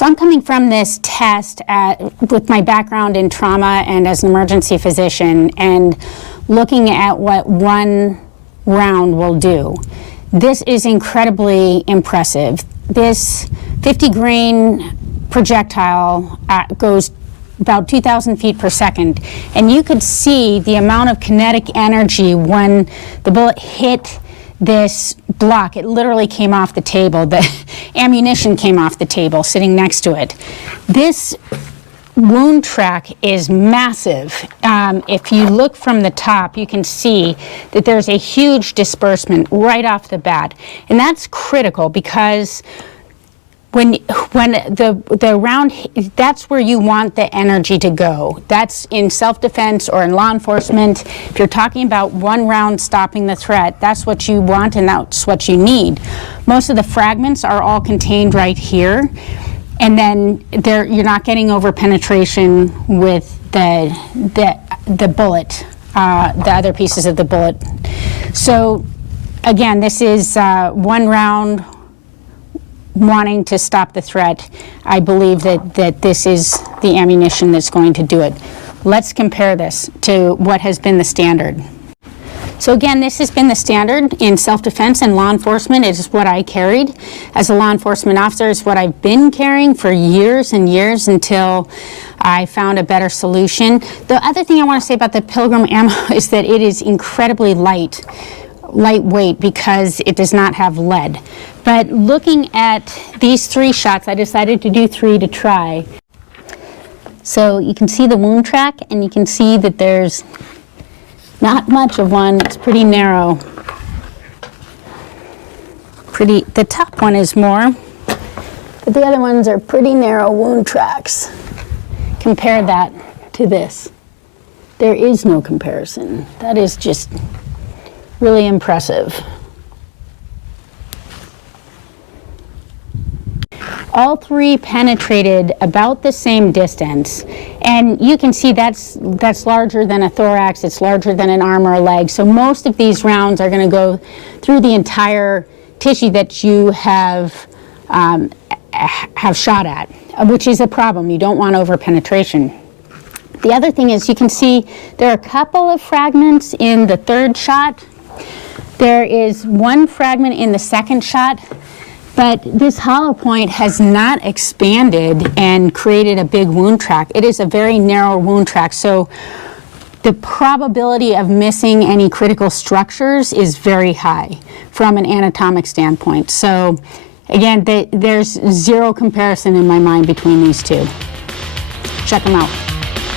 So I'm coming from this test with my background in trauma and as an emergency physician and looking at what one round will do. This is incredibly impressive. This 50 grain projectile goes about 2,000 feet per second, and you could see the amount of kinetic energy when the bullet hit this block. It literally came off the table. The ammunition came off the table sitting next to it. This wound track is massive. If you look from the top, you can see that there's a huge disbursement right off the bat. And that's critical because when the round, that's where you want the energy to go. That's in self-defense or in law enforcement. If you're talking about one round stopping the threat, that's what you want and that's what you need. Most of the fragments are all contained right here, and then you're not getting over penetration with the bullet, the other pieces of the bullet. So again, this is one round wanting to stop the threat. I believe that this is the ammunition that's going to do it. Let's compare this to what has been the standard. So again, this has been the standard in self-defense and law enforcement. It is what I carried as a law enforcement officer. It's what I've been carrying for years and years until I found a better solution. The other thing I want to say about the Pilgrim ammo is that it is incredibly lightweight because it does not have lead. But looking at these 3 shots, I decided to do 3 to try. So you can see the wound track, and you can see that there's not much of one. It's pretty narrow. The top one is more, but the other ones are pretty narrow wound tracks. Compare that to this. There is no comparison. That is just really impressive. All 3 penetrated about the same distance, and you can see that's larger than a thorax, it's larger than an arm or a leg. So most of these rounds are going to go through the entire tissue that you have shot at, which is a problem. You don't want over penetration. The other thing is you can see there are a couple of fragments in the 3rd shot. There is 1 fragment in the 2nd shot. But this hollow point has not expanded and created a big wound track. It is a very narrow wound track, so the probability of missing any critical structures is very high from an anatomic standpoint. So again, there's zero comparison in my mind between these 2. Check them out.